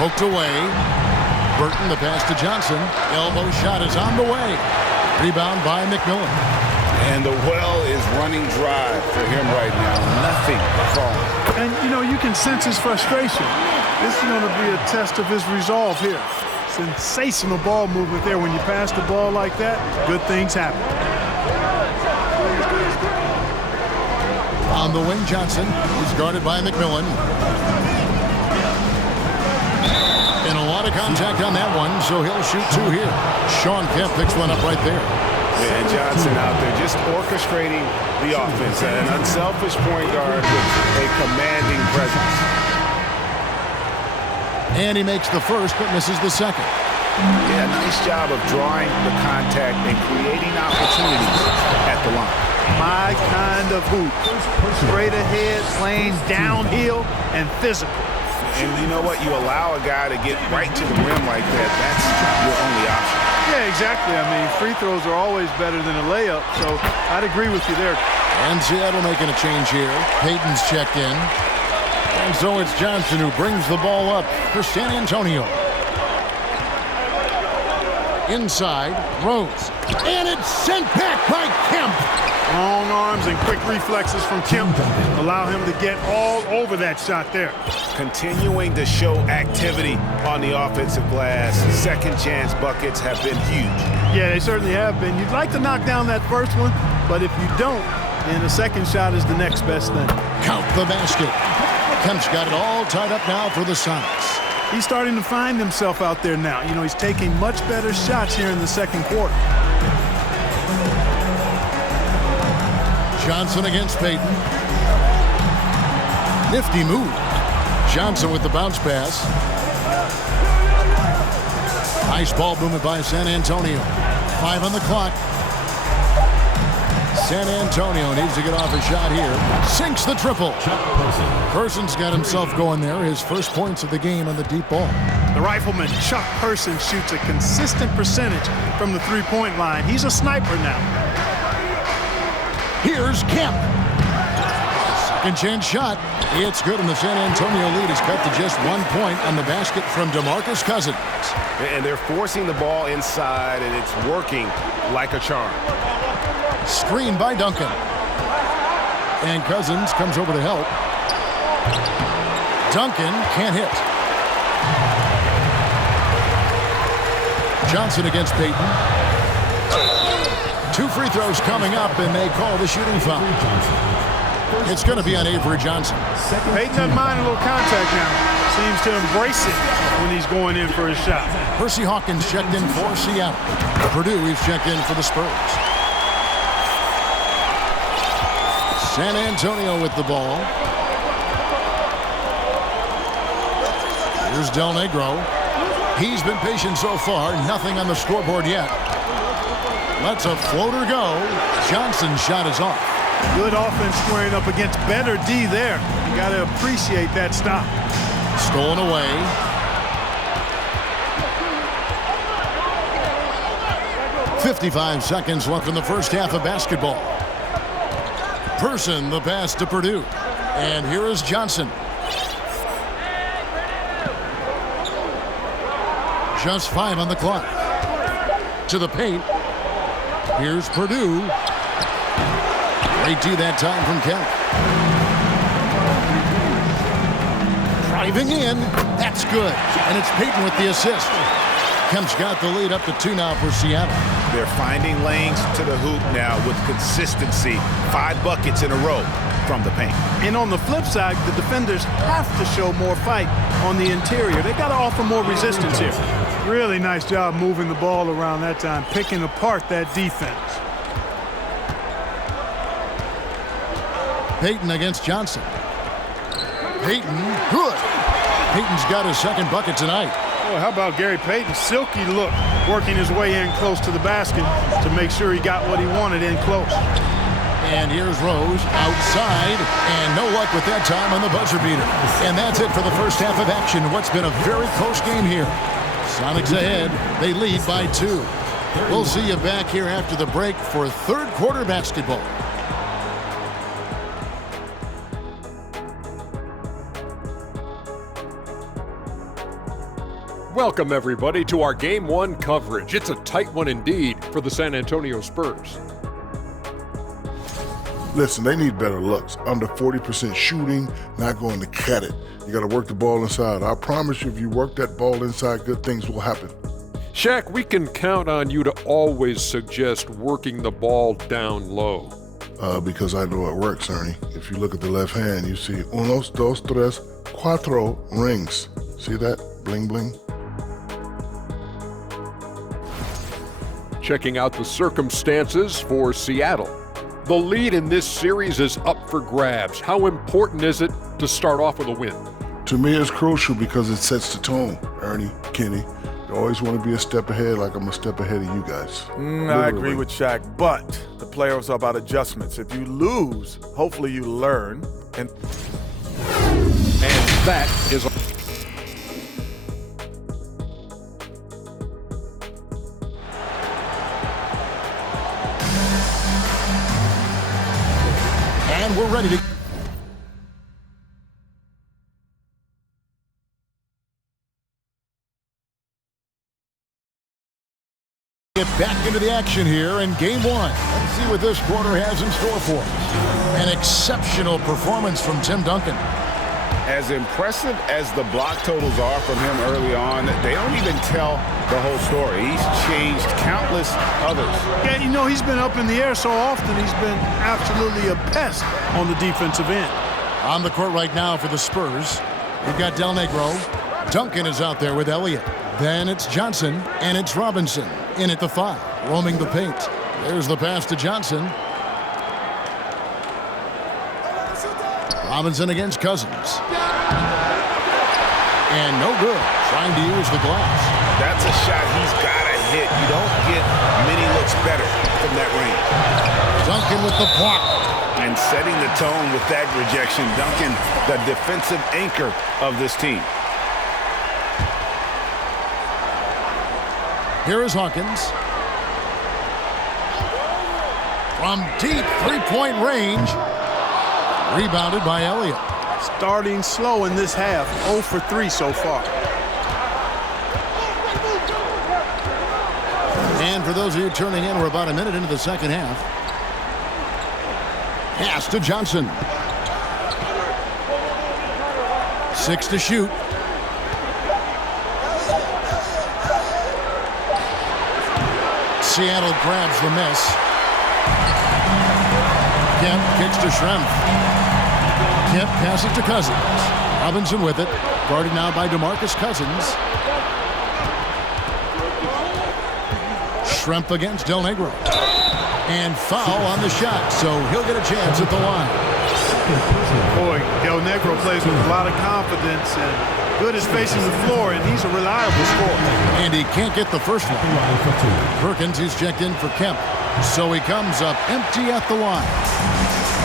Poked away. Burton, the pass to Johnson. Elbow shot is on the way. Rebound by McMillan. And the well is running dry for him right now. Nothing falling. And, you know, you can sense his frustration. This is going to be a test of his resolve here. Sensational ball movement there. When you pass the ball like that, good things happen. On the wing, Johnson is guarded by McMillan. And a lot of contact on that one, so he'll shoot two here. Shawn Kemp picks one up right there. And Johnson out there just orchestrating the offense. An unselfish point guard with a commanding presence. And he makes the first, but misses the second. Yeah, nice job of drawing the contact and creating opportunities at the line. My kind of hoop. Straight ahead, playing downhill, and physical. And you know what? You allow a guy to get right to the rim like that. That's your only option. Yeah, exactly. I mean, free throws are always better than a layup, so I'd agree with you there. And Seattle making a change here. Payton's checked in. And so it's Johnson who brings the ball up for San Antonio. Inside, Rose. And it's sent back by Kemp. Long arms and quick reflexes from Kemp allow him to get all over that shot there. Continuing to show activity on the offensive glass. Second chance buckets have been huge. Yeah, they certainly have been. You'd like to knock down that first one, but if you don't, then the second shot is the next best thing. Count the basket. Kemp's got it all tied up now for the Sonics. He's starting to find himself out there now. You know, he's taking much better shots here in the second quarter. Johnson against Payton. Nifty move. Johnson with the bounce pass. Nice ball movement by San Antonio. 5 on the clock. San Antonio needs to get off a shot here. Sinks the triple. Person's got himself going there. His first points of the game on the deep ball. The rifleman, Chuck Person, shoots a consistent percentage from the three-point line. He's a sniper now. Here's Kemp. Second chance shot. It's good, and the San Antonio lead is cut to just 1 point on the basket from DeMarcus Cousins. And they're forcing the ball inside, and it's working like a charm. Screen by Duncan. And Cousins comes over to help. Duncan can't hit. Johnson against Payton. 2 free throws coming up, and they call the shooting foul. It's going to be on Avery Johnson. Payton doesn't mind a little contact now. Seems to embrace it when he's going in for his shot. Percy Hawkins checked in for Seattle. Purdue is checked in for the Spurs. San Antonio with the ball. Here's Del Negro. He's been patient so far. Nothing on the scoreboard yet. Lets a floater go. Johnson's shot is off. Good offense squaring up against better D there. You got to appreciate that stop. Stolen away. .55 seconds left in the first half of basketball. Person, the pass to Purdue. And here is Johnson. Just 5 on the clock. To the paint. Here's Purdue. Great D that time from Kemp. Driving in. That's good. And it's Payton with the assist. Kemp's got the lead up to 2 now for Seattle. They're finding lanes to the hoop now with consistency. 5 buckets in a row from the paint. And on the flip side, the defenders have to show more fight on the interior. They got to offer more resistance here. Really nice job moving the ball around that time, picking apart that defense. Payton against Johnson. Payton, good. Payton's got his second bucket tonight. Oh, how about Gary Payton? Silky look, working his way in close to the basket to make sure he got what he wanted in close. And here's Rose outside, and no luck with that time on the buzzer beater. And that's it for the first half of action. What's been a very close game here. Sonics ahead. They lead by 2. We'll see you back here after the break for third quarter basketball. Welcome, everybody, to our Game 1 coverage. It's a tight one indeed for the San Antonio Spurs. Listen, they need better looks. Under 40% shooting, not going to cut it. You got to work the ball inside. I promise you, if you work that ball inside, good things will happen. Shaq, we can count on you to always suggest working the ball down low. Because I know it works, Ernie. If you look at the left hand, you see unos, dos, tres, cuatro rings. See that? Bling, bling. Checking out the circumstances for Seattle. The lead in this series is up for grabs. How important is it to start off with a win? To me, it's crucial because it sets the tone, Ernie, Kenny. You always want to be a step ahead, like I'm a step ahead of you guys. I agree with Shaq, but the playoffs are about adjustments. If you lose, hopefully you learn. And that is And we're ready to get back into the action here in Game 1. Let's see what this quarter has in store for us. An exceptional performance from Tim Duncan. As impressive as the block totals are from him early on, they don't even tell the whole story. He's changed countless others. Yeah, you know, he's been up in the air so often, he's been absolutely a pest on the defensive end. On the court right now for the Spurs, we've got Del Negro. Duncan is out there with Elliott. Then it's Johnson, and it's Robinson in at the 5, roaming the paint. There's the pass to Johnson. Robinson against Cousins. And no good, trying to use the glass. That's a shot he's got to hit. You don't get many looks better from that range. Duncan with the block. And setting the tone with that rejection. Duncan, the defensive anchor of this team. Here is Hawkins. From deep three-point range. Rebounded by Elliott. Starting slow in this half, 0 for 3 so far. And for those of you turning in, we're about a minute into the second half. Pass to Johnson. 6 to shoot. Seattle grabs the miss. Kemp kicks to Schrempf. Kemp passes to Cousins. Robinson with it. Guarded now by DeMarcus Cousins. Schrempf against Del Negro. And foul on the shot, so he'll get a chance at the line. Boy, Del Negro plays with a lot of confidence and good at spacing the floor, and he's a reliable scorer. And he can't get the first one. Perkins is checked in for Kemp, so he comes up empty at the line.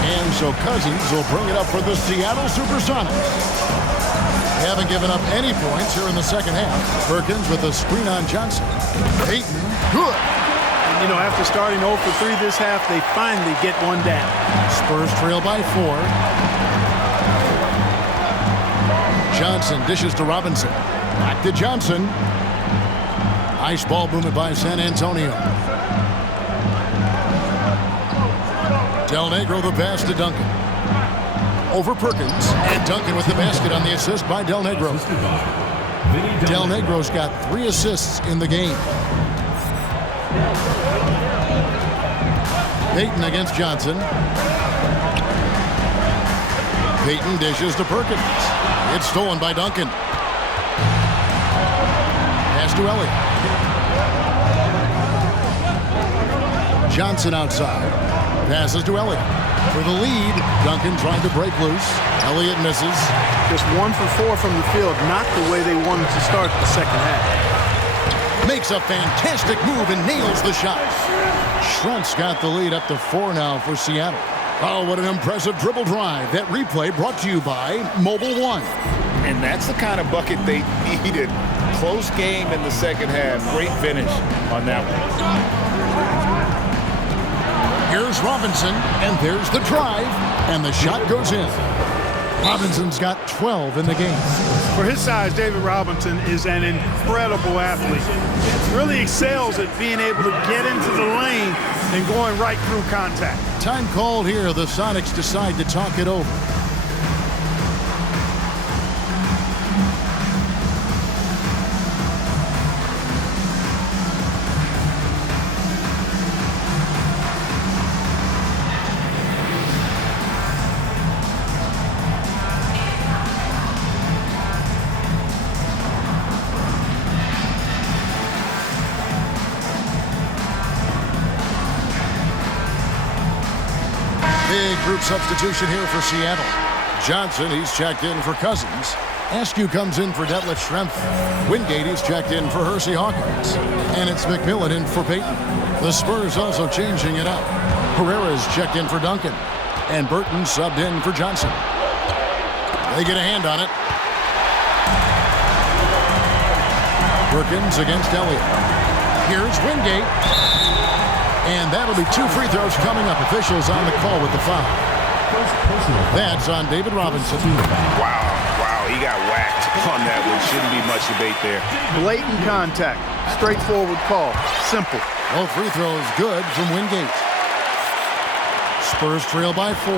And so Cousins will bring it up for the Seattle Supersonics. They haven't given up any points here in the second half. Perkins with a screen on Johnson. Payton, good. And, you know, after starting 0 for 3 this half, they finally get one down. Spurs trail by 4. Johnson dishes to Robinson. Back to Johnson. Nice ball movement by San Antonio. Del Negro the pass to Duncan. Over Perkins. And Duncan with the basket on the assist by Del Negro. Del Negro's got 3 assists in the game. Payton against Johnson. Payton dishes to Perkins. It's stolen by Duncan. Pass to Elliott. Johnson outside. Passes to Elliott. For the lead, Duncan trying to break loose. Elliott misses. Just 1 for 4 from the field, not the way they wanted to start the second half. Makes a fantastic move and nails the shot. Schrempf's got the lead up to 4 now for Seattle. Oh, what an impressive dribble drive. That replay brought to you by Mobile One. And that's the kind of bucket they needed. Close game in the second half. Great finish on that one. Here's Robinson, and there's the drive, and the shot goes in. Robinson's got 12 in the game. For his size, David Robinson is an incredible athlete. Really excels at being able to get into the lane and going right through contact. Time called here. The Sonics decide to talk it over. Big group substitution here for Seattle. Johnson, he's checked in for Cousins. Askew comes in for Detlef Schrempf. Wingate is checked in for Hersey Hawkins. And it's McMillan in for Payton. The Spurs also changing it up. Herrera's checked in for Duncan. And Burton subbed in for Johnson. They get a hand on it. Perkins against Elliott. Here's Wingate. And that'll be 2 free throws coming up. Officials on the call with the foul. That's on David Robinson. Wow, he got whacked on that one. Shouldn't be much debate there. Blatant contact. Straightforward call. Simple. Both free throws good from Wingate. Spurs trail by 4.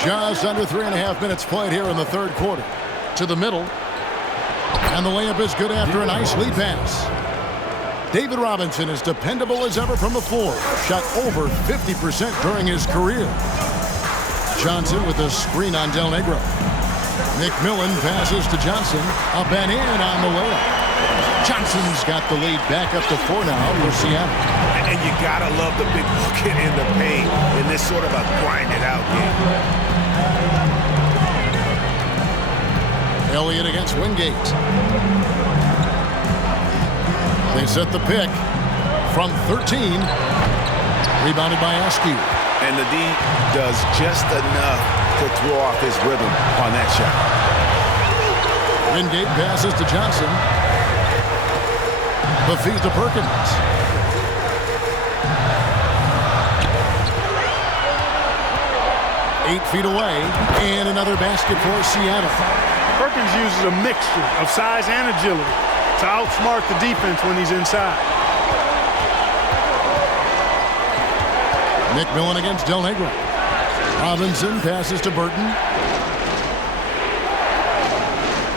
Just under 3.5 minutes played here in the third quarter. To the middle. And the layup is good after a nice lead pass. David Robinson is dependable as ever from the floor. Shot over 50% during his career. Johnson with a screen on Del Negro. McMillan passes to Johnson. Up and in on the layup. Johnson's got the lead back up to 4 now for Seattle. And you gotta love the big bucket in the paint in this sort of a grind-it-out game. Elliott against Wingate. They set the pick from 13. Rebounded by Askew. And the D does just enough to throw off his rhythm on that shot. Wingate passes to Johnson. The feed to Perkins. Eight feet away. And another basket for Seattle. Perkins uses a mixture of size and agility to outsmart the defense when he's inside. McMillan against Del Negro. Robinson passes to Burton.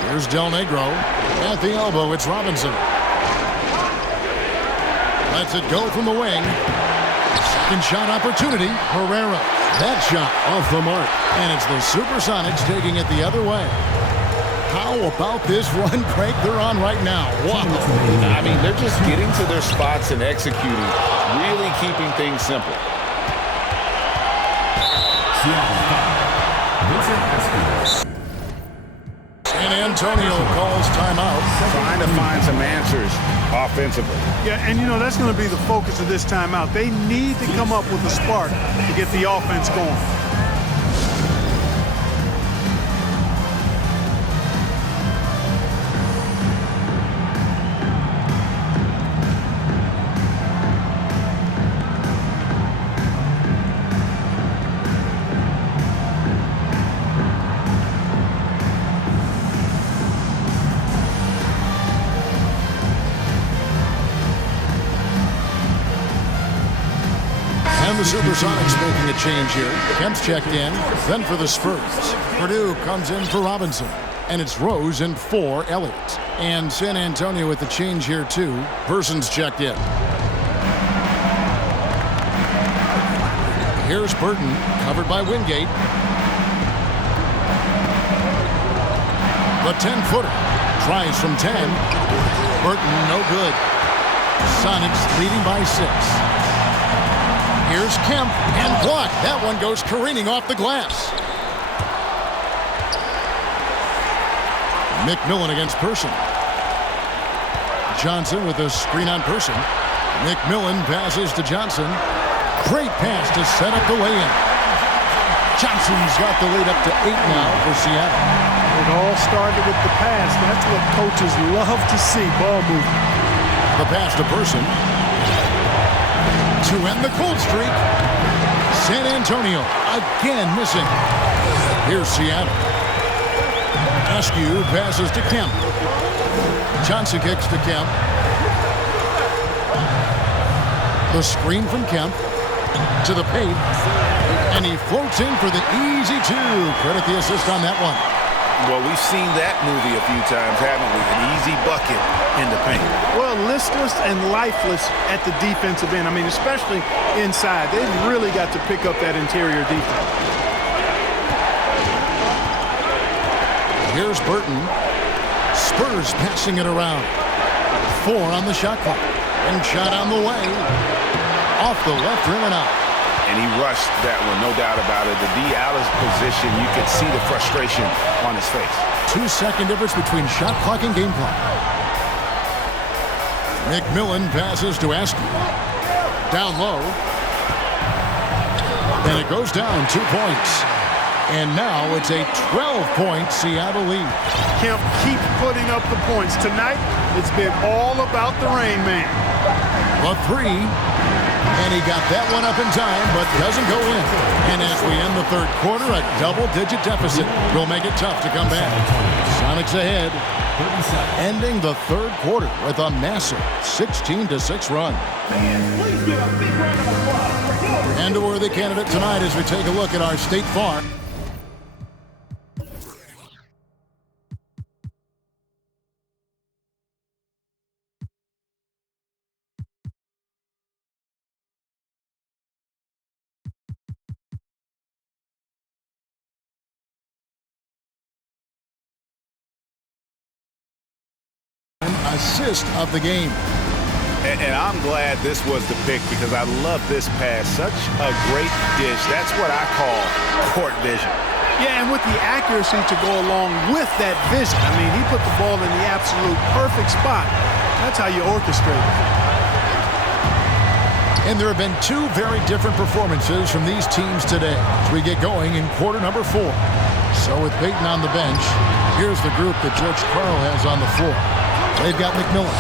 Here's Del Negro. At the elbow, it's Robinson. Lets it go from the wing. Second shot opportunity. Herrera. That shot off the mark. And it's the Supersonics taking it the other way. How about this run, Craig, they're on right now? Wow. I mean, they're just getting to their spots and executing, really keeping things simple. San Antonio calls timeout. Trying to find some answers offensively. Yeah, and you know, that's going to be the focus of this timeout. They need to come up with a spark to get the offense going. And the Supersonics making a change here. Kemp's checked in. Then for the Spurs. Purdue comes in for Robinson. And it's Rose in for Elliott. And San Antonio with the change here too. Person's checked in. Here's Burton, covered by Wingate. The 10-footer. Tries from 10. Burton, no good. Sonics leading by 6. Here's Kemp, and blocked. That one goes careening off the glass. McMillan against Person. Johnson with a screen on Person. McMillan passes to Johnson. Great pass to set up the lay-in. Johnson's got the lead up to 8 now for Seattle. It all started with the pass. That's what coaches love to see, ball movement. The pass to Person. To end the cold streak. San Antonio again missing. Here's Seattle. Askew passes to Kemp. Johnson kicks to Kemp. The screen from Kemp to the paint. And he floats in for the easy two. Credit the assist on that one. Well, we've seen that movie a few times, haven't we? An easy bucket in the paint. Well, listless and lifeless at the defensive end. I mean, especially inside. They've really got to pick up that interior defense. Here's Burton. Spurs passing it around. 4 on the shot clock. And shot on the way. Off the left rim and out. And he rushed that one, no doubt about it. The D out of position, you could see the frustration on his face. 2-second difference between shot clock and game clock. McMillan passes to Askew. Down low. And it goes down 2 points. And now it's a 12-point Seattle lead. Kemp keeps putting up the points. Tonight, it's been all about the rain man. A 3. And he got that one up in time, but doesn't go in. And as we end the third quarter, a double-digit deficit will make it tough to come back. Sonics ahead, ending the third quarter with a massive 16-6 run. And a worthy candidate tonight as we take a look at our State Farm. Assist of the game. And I'm glad this was the pick because I love this pass. Such a great dish. That's what I call court vision. Yeah, and with the accuracy to go along with that vision. I mean, he put the ball in the absolute perfect spot. That's how you orchestrate it. And there have been 2 very different performances from these teams today as we get going in quarter number 4. So with Peyton on the bench, here's the group that George Karl has on the floor. They've got McMillan.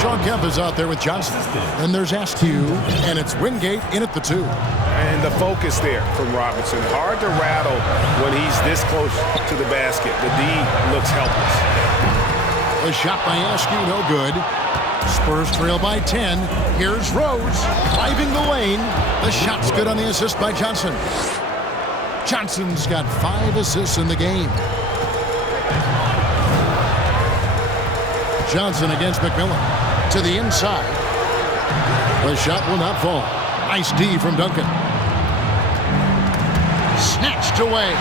Shawn Kemp is out there with Johnson. Then there's Askew, and it's Wingate in at the 2. And the focus there from Robinson. Hard to rattle when he's this close to the basket. The D looks helpless. The shot by Askew, no good. Spurs trail by 10. Here's Rose, driving the lane. The shot's good on the assist by Johnson. Johnson's got 5 assists in the game. Johnson against McMillan. To the inside. The shot will not fall. Nice D from Duncan. Snatched away.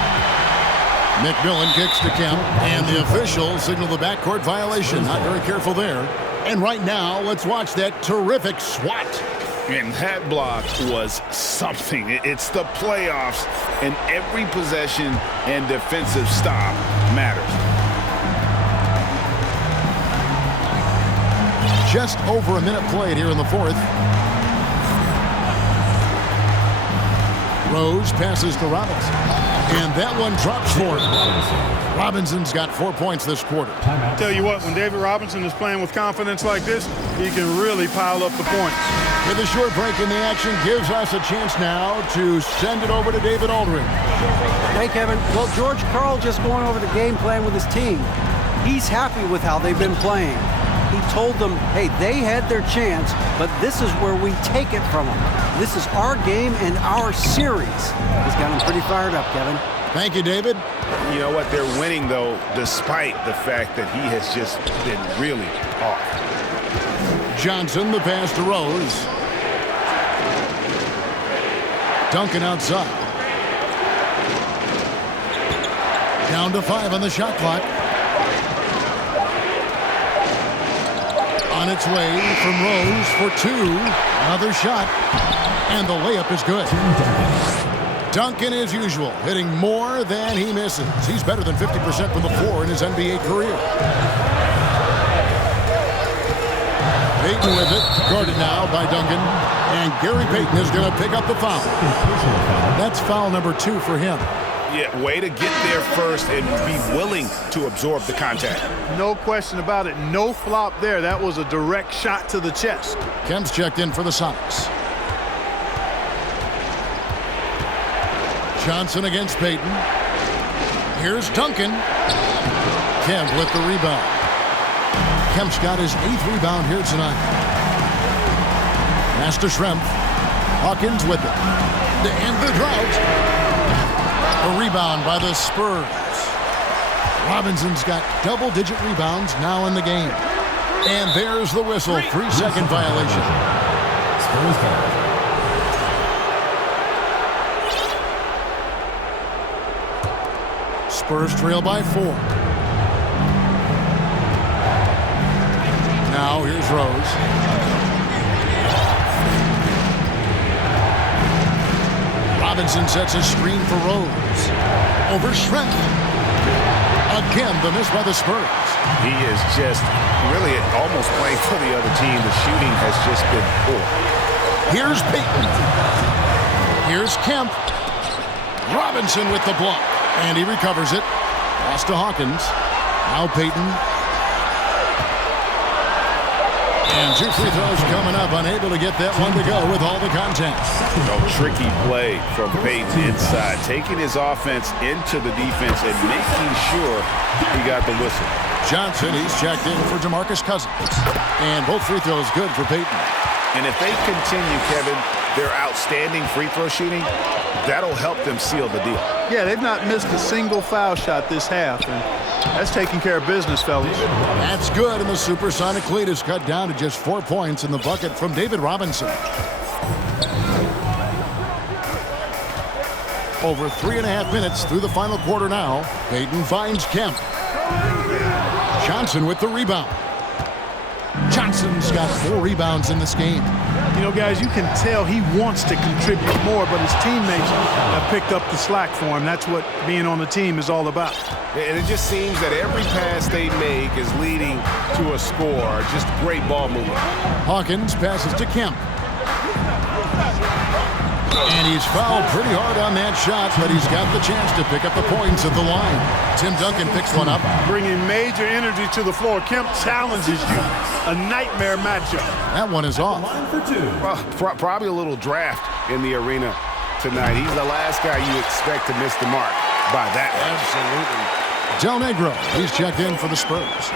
McMillan kicks to Kemp. And the officials signal the backcourt violation. Not very careful there. And right now, let's watch that terrific swat. And that block was something. It's the playoffs, and every possession and defensive stop matters. Just over a minute played here in the fourth. Rose passes to Robinson. And that one drops for him. Robinson's got 4 points this quarter. Tell you what, when David Robinson is playing with confidence like this, he can really pile up the points. With a short break in the action gives us a chance now to send it over to David Aldridge. Hey, Kevin. Well, George Karl just going over the game plan with his team. He's happy with how they've been playing. He told them, hey, they had their chance, but this is where we take it from them. This is our game and our series. He's got him pretty fired up, Kevin. Thank you, David. You know what? They're winning, though, despite the fact that he has just been really off. Johnson, the pass to Rose. Duncan outside. Down to 5 on the shot clock. On its way from Rose for 2. Another shot. And the layup is good. Duncan, as usual, hitting more than he misses. He's better than 50% from the floor in his NBA career. Payton with it. Guarded now by Duncan. And Gary Payton is going to pick up the foul. That's foul number 2 for him. Yeah, way to get there first and be willing to absorb the contact. No question about it. No flop there. That was a direct shot to the chest. Kemp's checked in for the Sonics. Johnson against Payton. Here's Duncan. Kemp with the rebound. Kemp's got his 8th rebound here tonight. Master Schrempf. Hawkins with it. To end the drought. A rebound by the Spurs. Robinson's got double-digit rebounds now in the game. And there's the whistle. 3-second violation. Spurs trail by 4. Now here's Rose. Robinson sets a screen for Rose. Over Schrempf. Again, the miss by the Spurs. He is just really almost playing for the other team. The shooting has just been poor. Here's Payton. Here's Kemp. Robinson with the block. And he recovers it. Pass to Hawkins. Now Payton. And 2 free throws coming up. Unable to get that one to go with all the contact. No tricky play from Payton inside. Taking his offense into the defense and making sure he got the whistle. Johnson, he's checked in for DeMarcus Cousins. And both free throws good for Payton. And if they continue, Kevin, their outstanding free throw shooting, that'll help them seal the deal. Yeah, they've not missed a single foul shot this half, and that's taking care of business, fellas. That's good, and the supersonic lead is cut down to just 4 points in the bucket from David Robinson. Over 3.5 minutes through the final quarter now. Payton finds Kemp. Johnson with the rebound. Johnson's got 4 rebounds in this game. You know, guys, you can tell he wants to contribute more, but his teammates have picked up the slack for him. That's what being on the team is all about. And it just seems that every pass they make is leading to a score. Just great ball movement. Hawkins passes to Kemp. And he's fouled pretty hard on that shot, but he's got the chance to pick up the points at the line. Tim Duncan picks one up. Bringing major energy to the floor. Kemp challenges you. A nightmare matchup. That one is off. Well, probably a little draft in the arena tonight. He's the last guy you expect to miss the mark by that much. Absolutely. Del Negro, he's checked in for the Spurs.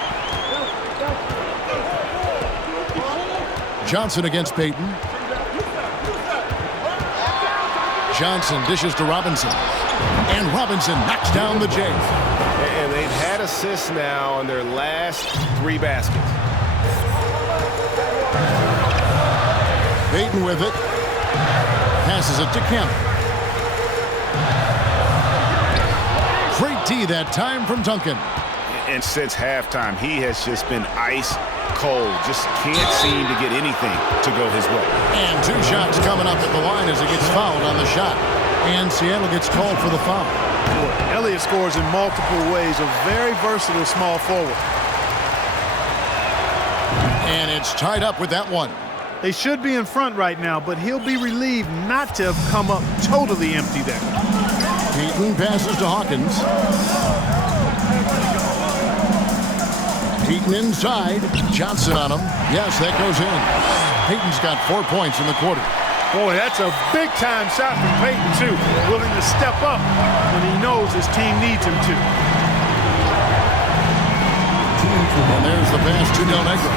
Johnson against Payton. Johnson dishes to Robinson. And Robinson knocks down the J. And they've had assists now on their last 3 baskets. Payton with it. Passes it to Kemp. Great D that time from Duncan. And since halftime, he has just been ice cold. Just can't seem to get anything to go his way. And 2 shots coming up at the line as he gets fouled on the shot. And Seattle gets called for the foul. Elliott scores in multiple ways. A very versatile small forward. And it's tied up with that one. They should be in front right now, but he'll be relieved not to have come up totally empty there. Payton passes to Hawkins. Payton inside. Johnson on him. Yes, that goes in. Payton's got 4 points in the quarter. Boy, that's a big-time shot from Payton, too. Willing to step up when he knows his team needs him to. And there's the pass to Del Negro.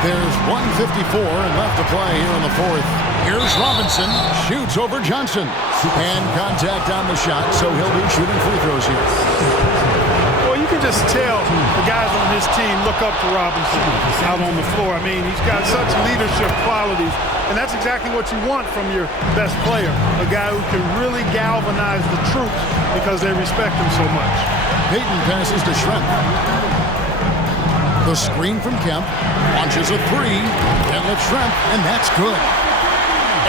There's 1:54 left to play here in the 4th. Here's Robinson. Shoots over Johnson. And contact on the shot, so he'll be shooting free throws here. Well, you can just tell the guys on his team look up to Robinson out on the floor. I mean, he's got such leadership qualities, and that's exactly what you want from your best player, a guy who can really galvanize the troops because they respect him so much. Payton passes to Schrempf. The screen from Kemp. Launches a 3. And with Schrempf, and that's good.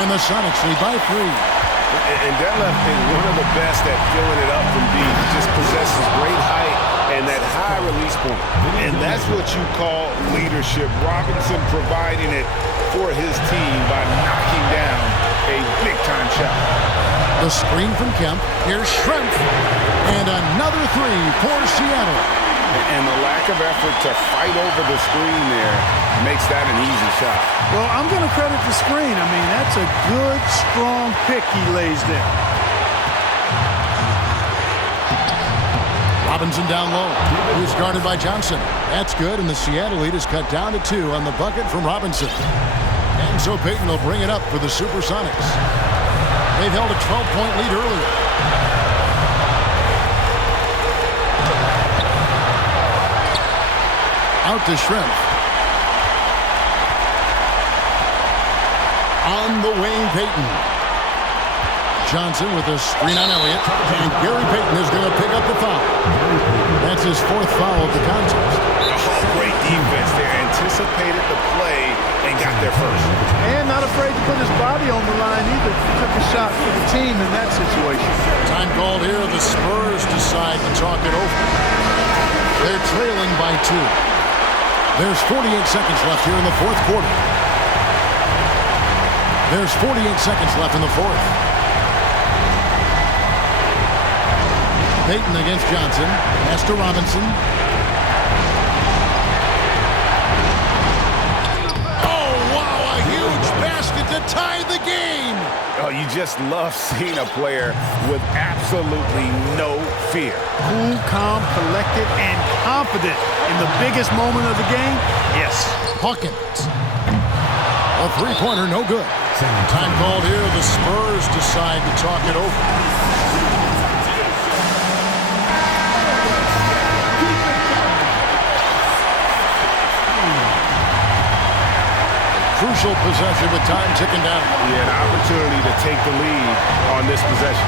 And the Sonics lead by 3. And Detlef is one of the best at filling it up from deep. He just possesses great height and that high release point. And that's what you call leadership. Robinson providing it for his team by knocking down a big-time shot. The screen from Kemp. Here's Schrempf. And another 3 for Seattle. And the lack of effort to fight over the screen there makes that an easy shot. Well, I'm going to credit the screen. I mean, that's a good, strong pick he lays there. Robinson down low. He's guarded by Johnson. That's good, and the Seattle lead is cut down to 2 on the bucket from Robinson. And so Payton will bring it up for the Supersonics. They've held a 12-point lead earlier. Out to Shrimp. On the wing, Payton. Johnson with a screen on Elliott. And Gary Payton is going to pick up the foul. That's his 4th foul of the contest. Oh, great defense there. Anticipated the play and got there first. And not afraid to put his body on the line either. Took a shot for the team in that situation. Time called here. The Spurs decide to talk it over. They're trailing by 2. There's 48 seconds left here in the 4th quarter. There's 48 seconds left in the 4th. Payton against Johnson. Pass to Robinson. Oh, wow, a huge basket to tie the game. Oh, you just love seeing a player with absolutely no fear. Cool, calm, collected, and confident in the biggest moment of the game. Yes. Hawkins. A three-pointer, no good. Time called here. The Spurs decide to talk it over. Crucial possession with time ticking down. Yeah, an opportunity to take the lead on this possession.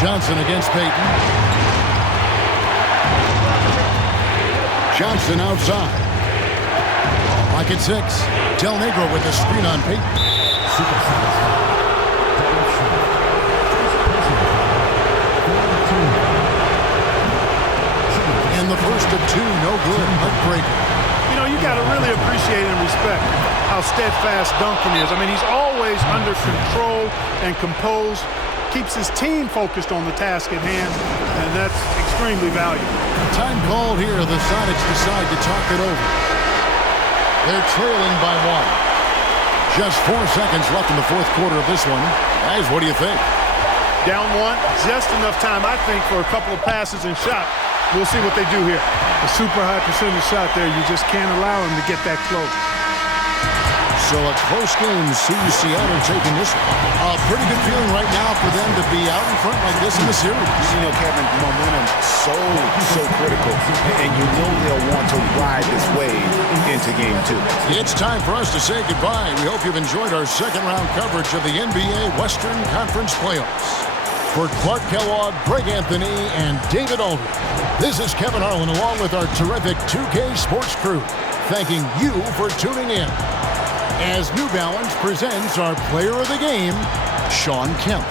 Johnson against Payton. Johnson outside. Lock at 6. Del Negro with the screen on Payton. And the first of 2, no good. Heartbreaker. You know, you got to really appreciate and respect how steadfast Duncan is. I mean, he's always under control and composed, keeps his team focused on the task at hand, and that's extremely valuable. Time called here. The Sonics decide to talk it over. They're trailing by 1. Just 4 seconds left in the 4th quarter of this one. Guys, what do you think? Down 1, just enough time, I think, for a couple of passes and shot. We'll see what they do here. A super high percentage shot there. You just can't allow him to get that close. So a close game sees Seattle taking this one. A pretty good feeling right now for them to be out in front like this in the series. You know, Kevin, momentum so critical. And you know they'll want to ride this wave into game 2. It's time for us to say goodbye. We hope you've enjoyed our second-round coverage of the NBA Western Conference Playoffs. For Clark Kellogg, Greg Anthony, and David Aldridge, this is Kevin Harlan along with our terrific 2K Sports crew, thanking you for tuning in. As New Balance presents our player of the game, Shawn Kemp.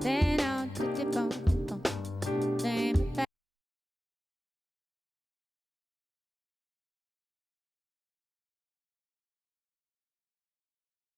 Then on to the phone.